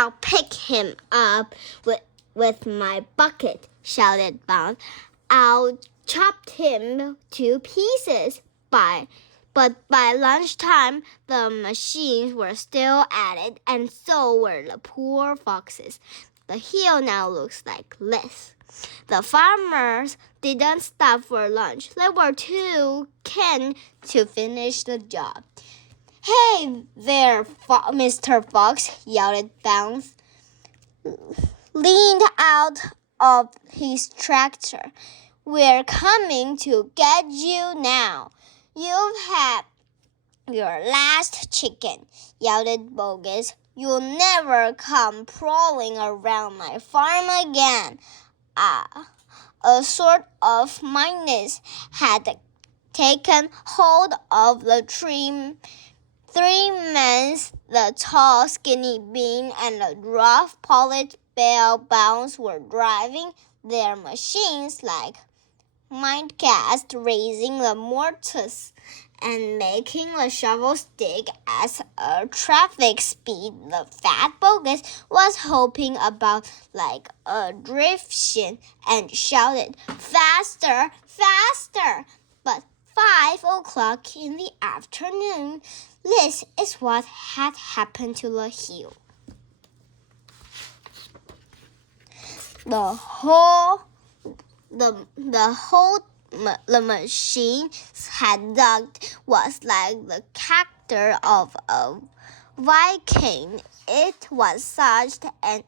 I'll pick him up with my bucket, shouted Bounce. I'll chop him to pieces. But by lunchtime, the machines were still at it, and so were the poor foxes. The hill now looks like this. The farmers didn't stop for lunch. They were too keen to finish the job. Hey there, Mr. Fox, yelled Bounce, leaned out of his tractor. We're coming to get you now. You've had your last chicken, yelled Bogus. You'll never come prowling around my farm again. A sort of madness had taken hold of the three men. The tall, skinny Bean and the rough, polished Bounce were driving their machines like mindcast, raising the mortise and making the shovel stick at a traffic speed the fat Bogus was hopping about like a driftship and shouted, "Faster, faster!" But 5 o'clock in the afternoon, this is what had happened to the hill. The machine had dug was like the character of a Viking. It was such an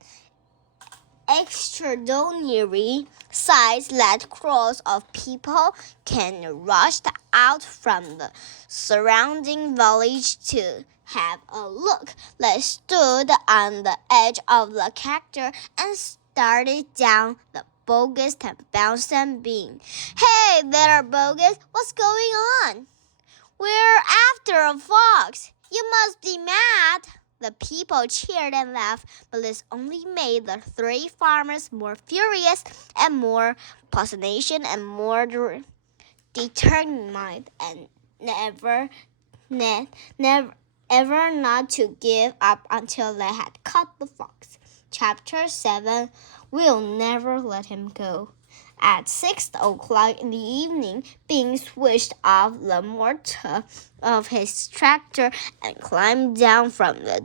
extraordinary sight that crowds of people rushed out from the surrounding village to have a look. They stood on the edge of the character and started down the Bogus and Bounce and Bean. Hey there, Bogus, what's going on? We're after a fox. You must be mad. The people cheered and laughed, but this only made the three farmers more furious and more passionate and more determined and ever not to give up until they had caught the fox. Chapter 7. We'll never let him go. At 6 o'clock in the evening, Bean switched off the motor of his tractor and climbed down from the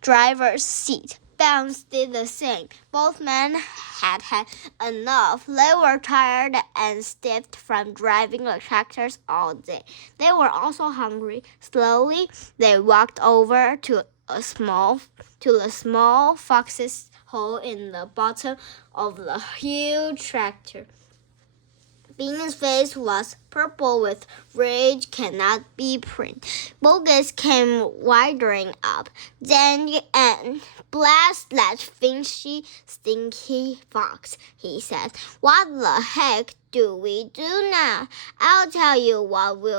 driver's seat. Bounce did the same. Both men had had enough. They were tired and stiff from driving the tractors all day. They were also hungry. Slowly, they walked over to the small fox's hole in the bottom of the huge tractor. Bean's face was purple with rage cannot be printed. Bogus came widering up. Then and blast that finchy, stinky fox, he said. What the heck do we do now? I'll tell you what we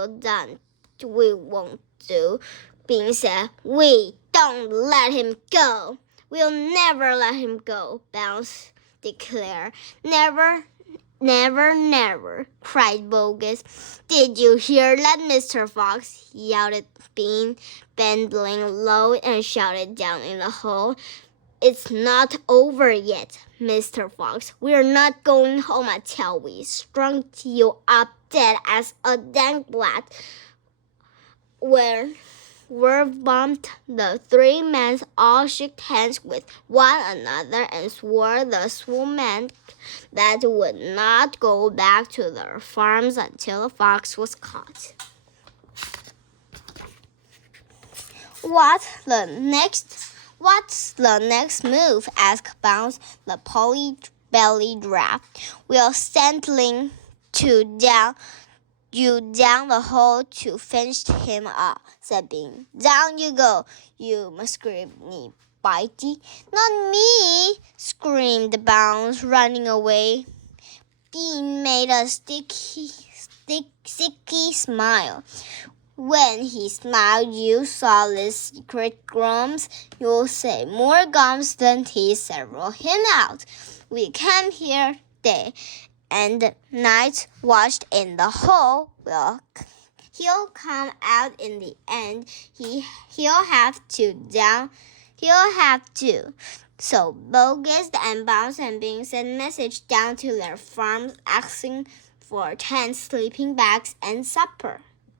won't do. Bean said, we don't let him go. We'll never let him go, Bounce declared. Never, never, never, cried Bogus. Did you hear that, Mr. Fox? Yelled Bean, bending low and shouted down in the hole. It's not over yet, Mr. Fox. We're not going home until we strung you up dead as a dang blat. Were bumped, the three men all shook hands with one another and swore the swooman that would not go back to their farms until the fox was caught. What's the next move? Asked Bounce, the belly giraffe. We'll send you down the hole to finish him up, said Bean. Down you go, you muscovy bitey. Not me, screamed Bounce, running away. Bean made a sticky smile. When he smiled, you saw the secret gums. You'll say more gums than he several him out. We came here day and night watched in the hole. Well, he'll come out in the end. He'll have to He'll have to. So Bogus and Bounce and Bean sent message down to their farms asking for 10 sleeping bags and supper.